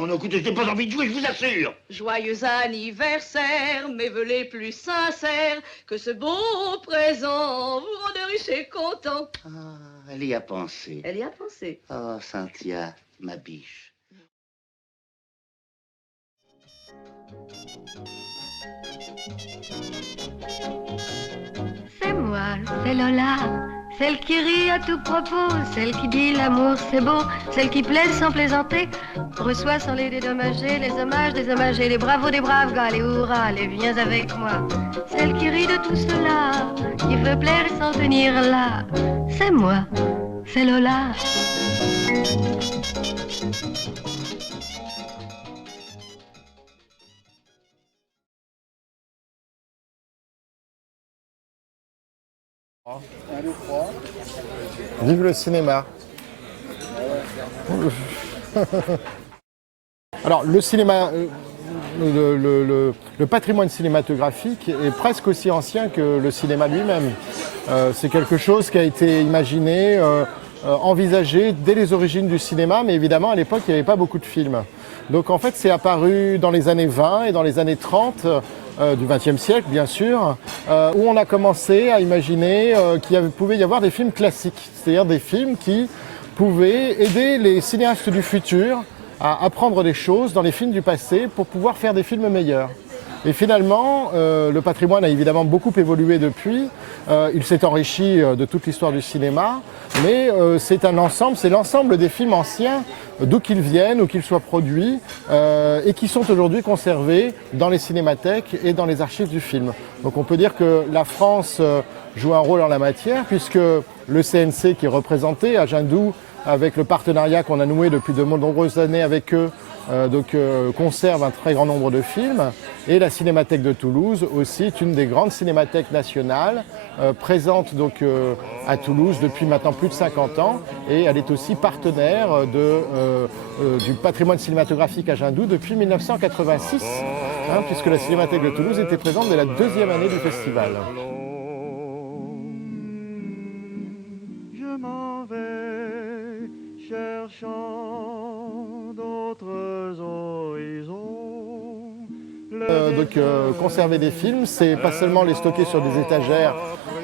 Oh non, écoutez, je n'ai pas envie de jouer, je vous assure. Joyeux anniversaire, mes vœux les plus sincères, que ce beau présent vous rende riche et content. Ah, elle y a pensé. Elle y a pensé. Oh, Cynthia, ma biche. C'est moi, c'est Lola, celle qui rit à tout propos, celle qui dit l'amour c'est beau, celle qui plaise sans plaisanter, reçoit sans les dédommager les hommages désommagés, les bravos des braves gars, les hurrahs, les viens avec moi. Celle qui rit de tout cela, qui veut plaire et s'en tenir là, c'est moi, c'est Lola. Vive le cinéma. Alors le cinéma, le patrimoine cinématographique est presque aussi ancien que le cinéma lui-même. C'est quelque chose qui a été imaginé, envisagé dès les origines du cinéma, mais évidemment à l'époque il n'y avait pas beaucoup de films. Donc en fait c'est apparu dans les années 20 et dans les années 30 du XXe siècle bien sûr, où on a commencé à imaginer qu'il pouvait y avoir des films classiques, c'est-à-dire des films qui pouvaient aider les cinéastes du futur à apprendre des choses dans les films du passé pour pouvoir faire des films meilleurs. Et finalement, le patrimoine a évidemment beaucoup évolué depuis, il s'est enrichi de toute l'histoire du cinéma, mais c'est un ensemble, c'est l'ensemble des films anciens, d'où qu'ils viennent, où qu'ils soient produits, et qui sont aujourd'hui conservés dans les cinémathèques et dans les archives du film. Donc on peut dire que la France joue un rôle en la matière, puisque le CNC qui est représenté à Jindou, avec le partenariat qu'on a noué depuis de nombreuses années avec eux, conserve un très grand nombre de films. Et la Cinémathèque de Toulouse aussi est une des grandes cinémathèques nationales, présente à Toulouse depuis maintenant plus de 50 ans. Et elle est aussi partenaire du patrimoine cinématographique à Jindou depuis 1986, puisque la Cinémathèque de Toulouse était présente dès la deuxième année du festival. Cherchant d'autres horizons. Conserver des films, c'est pas seulement les stocker sur des étagères.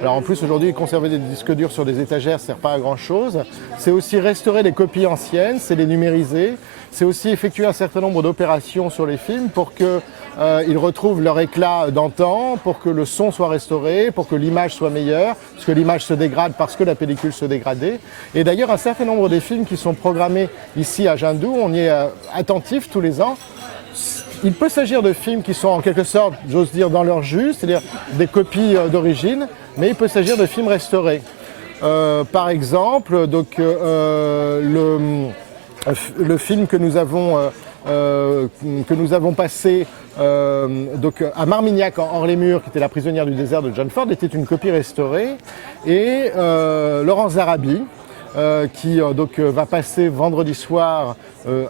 Alors en plus aujourd'hui, conserver des disques durs sur des étagères ne sert pas à grand chose. C'est aussi restaurer les copies anciennes, c'est les numériser. C'est aussi effectuer un certain nombre d'opérations sur les films pour qu'ils retrouvent leur éclat d'antan, pour que le son soit restauré, pour que l'image soit meilleure, parce que l'image se dégrade parce que la pellicule se dégradait. Et d'ailleurs, un certain nombre des films qui sont programmés ici à Jindou, on y est attentif tous les ans. Il peut s'agir de films qui sont en quelque sorte, j'ose dire, dans leur jus, c'est-à-dire des copies d'origine, mais il peut s'agir de films restaurés. Par exemple, le film que nous avons passé à Marmignac en Hors-les-Murs, qui était La prisonnière du désert de John Ford, était une copie restaurée. Et Laurence Zarabi, qui va passer vendredi soir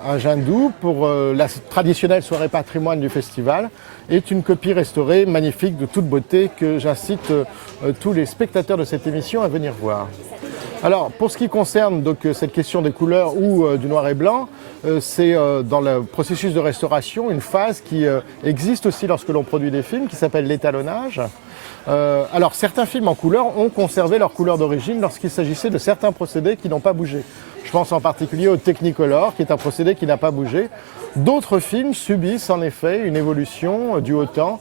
à Jindou pour la traditionnelle soirée patrimoine du festival, est une copie restaurée magnifique de toute beauté que j'incite tous les spectateurs de cette émission à venir voir. Alors pour ce qui concerne cette question des couleurs ou du noir et blanc, c'est dans le processus de restauration une phase qui existe aussi lorsque l'on produit des films qui s'appelle l'étalonnage. Alors certains films en couleur ont conservé leur couleur d'origine lorsqu'il s'agissait de certains procédés qui n'ont pas bougé. Je pense en particulier au Technicolor qui est un procédé qui n'a pas bougé. D'autres films subissent en effet une évolution due au temps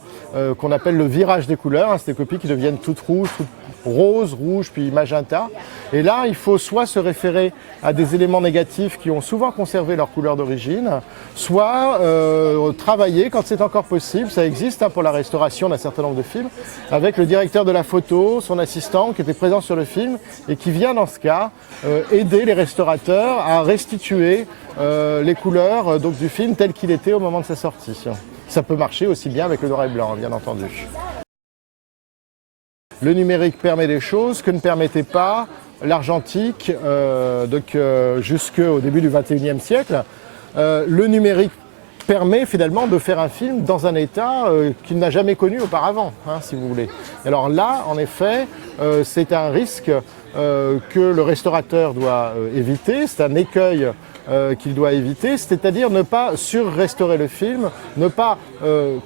qu'on appelle le virage des couleurs. C'est des copies qui deviennent toutes rouges, toutes rose, rouge, puis magenta. Et là, il faut soit se référer à des éléments négatifs qui ont souvent conservé leur couleur d'origine, soit travailler, quand c'est encore possible, ça existe pour la restauration d'un certain nombre de films, avec le directeur de la photo, son assistant qui était présent sur le film et qui vient dans ce cas aider les restaurateurs à restituer les couleurs du film tel qu'il était au moment de sa sortie. Ça peut marcher aussi bien avec le noir et blanc, bien entendu. Le numérique permet des choses que ne permettait pas l'argentique jusqu'au début du XXIe siècle. Le numérique permet finalement de faire un film dans un état qu'il n'a jamais connu auparavant, si vous voulez. Alors là, en effet, c'est un risque que le restaurateur doit éviter, c'est un écueil qu'il doit éviter, c'est-à-dire ne pas sur-restaurer le film, ne pas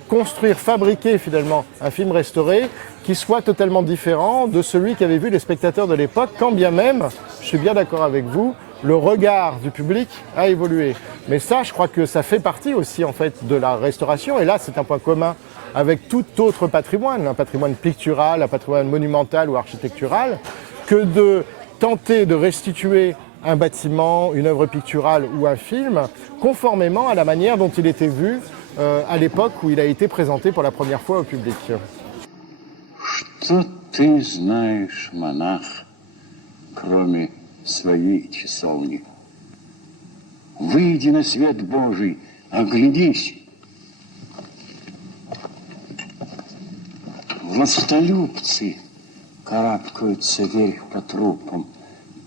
construire, fabriquer finalement un film restauré qui soit totalement différent de celui qu'avaient vu les spectateurs de l'époque, quand bien même, je suis bien d'accord avec vous, le regard du public a évolué. Mais ça, je crois que ça fait partie aussi en fait de la restauration, et là c'est un point commun avec tout autre patrimoine, un patrimoine pictural, un patrimoine monumental ou architectural, que de tenter de restituer un bâtiment, une œuvre picturale ou un film, conformément à la manière dont il était vu à l'époque où il a été présenté pour la première fois au public. Что ты знаешь, монах, кроме своей часовни? Выйди на свет Божий, оглянись. Властолюбцы карабкаются вверх по трупам,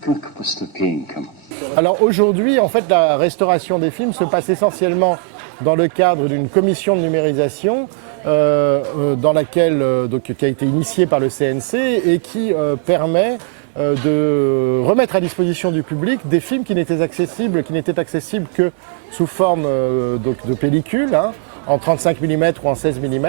как по ступенькам. Alors aujourd'hui, en fait, la restauration des films se passe essentiellement dans le cadre d'une commission de numérisation dans laquelle, qui a été initiée par le CNC et qui permet de remettre à disposition du public des films qui n'étaient accessibles que sous forme de pellicule, hein, en 35 mm ou en 16 mm.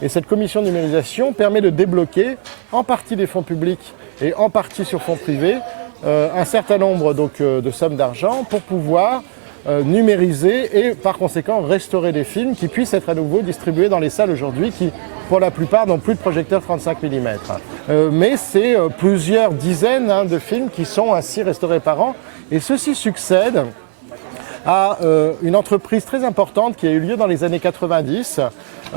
Et cette commission de numérisation permet de débloquer en partie des fonds publics et en partie sur fonds privés un certain nombre de sommes d'argent pour pouvoir numériser et par conséquent restaurer des films qui puissent être à nouveau distribués dans les salles aujourd'hui qui pour la plupart n'ont plus de projecteurs 35 mm. Mais c'est plusieurs dizaines de films qui sont ainsi restaurés par an et ceci succède à une entreprise très importante qui a eu lieu dans les années 90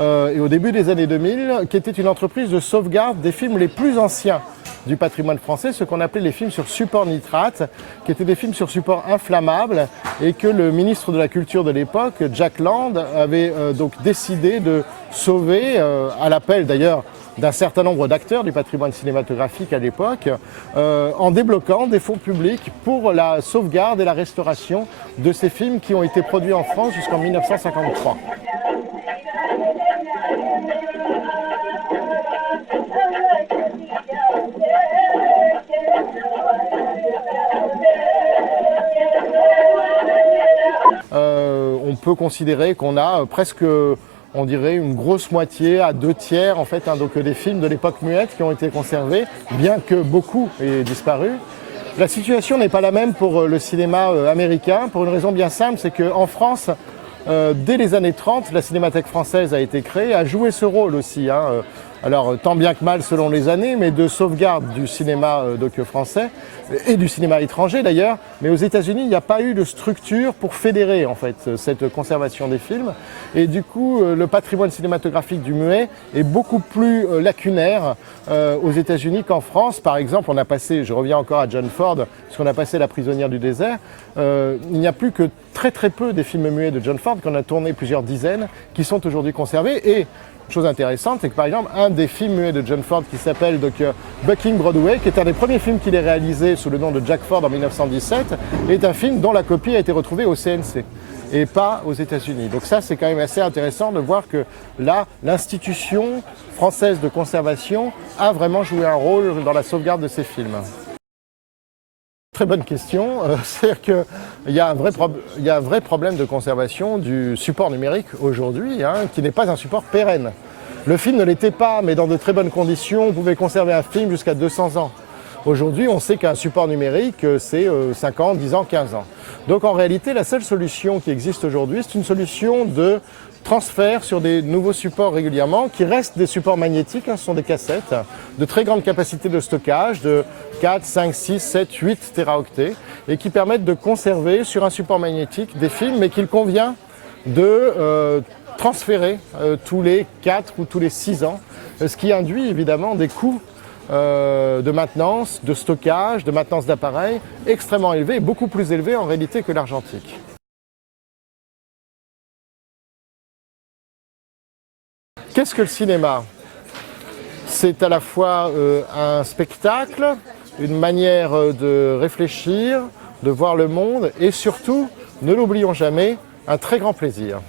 et au début des années 2000 qui était une entreprise de sauvegarde des films les plus anciens du patrimoine français, ce qu'on appelait les films sur support nitrate, qui étaient des films sur support inflammable et que le ministre de la Culture de l'époque, Jack Land, avait donc décidé de sauver, à l'appel d'ailleurs d'un certain nombre d'acteurs du patrimoine cinématographique à l'époque, en débloquant des fonds publics pour la sauvegarde et la restauration de ces films qui ont été produits en France jusqu'en 1953. On peut considérer qu'on a presque, on dirait, une grosse moitié à 2/3 en fait, donc des films de l'époque muette qui ont été conservés, bien que beaucoup aient disparu. La situation n'est pas la même pour le cinéma américain, pour une raison bien simple, c'est qu'en France, dès les années 30, la Cinémathèque française a été créée, a joué ce rôle aussi, hein, alors tant bien que mal selon les années, mais de sauvegarde du cinéma français et du cinéma étranger d'ailleurs. Mais aux États-Unis, il n'y a pas eu de structure pour fédérer en fait cette conservation des films. Et du coup, le patrimoine cinématographique du muet est beaucoup plus lacunaire aux États-Unis qu'en France. Par exemple, on a passé, je reviens encore à John Ford, puisqu'on a passé La prisonnière du désert. Il n'y a plus que très peu des films muets de John Ford, qu'on a tourné plusieurs dizaines, qui sont aujourd'hui conservés. Et chose intéressante, c'est que par exemple, un des films muets de John Ford qui s'appelle Bucking Broadway, qui est un des premiers films qu'il ait réalisé sous le nom de Jack Ford en 1917, est un film dont la copie a été retrouvée au CNC et pas aux États-Unis. Donc ça, c'est quand même assez intéressant de voir que là, l'institution française de conservation a vraiment joué un rôle dans la sauvegarde de ces films. Très bonne question. C'est-à-dire qu'il y a un vrai problème de conservation du support numérique aujourd'hui, hein, qui n'est pas un support pérenne. Le film ne l'était pas, mais dans de très bonnes conditions, on pouvait conserver un film jusqu'à 200 ans. Aujourd'hui, on sait qu'un support numérique, c'est 5 ans, 10 ans, 15 ans. Donc en réalité, la seule solution qui existe aujourd'hui, c'est une solution de transfert sur des nouveaux supports régulièrement, qui restent des supports magnétiques, hein, ce sont des cassettes, de très grande capacité de stockage, de 4, 5, 6, 7, 8 téraoctets, et qui permettent de conserver sur un support magnétique des films, mais qu'il convient de transférer tous les 4 ou tous les 6 ans, ce qui induit évidemment des coûts de maintenance, de stockage, de maintenance d'appareils extrêmement élevés, beaucoup plus élevés en réalité que l'argentique. Qu'est-ce que le cinéma? C'est à la fois un spectacle, une manière de réfléchir, de voir le monde et surtout, ne l'oublions jamais, un très grand plaisir.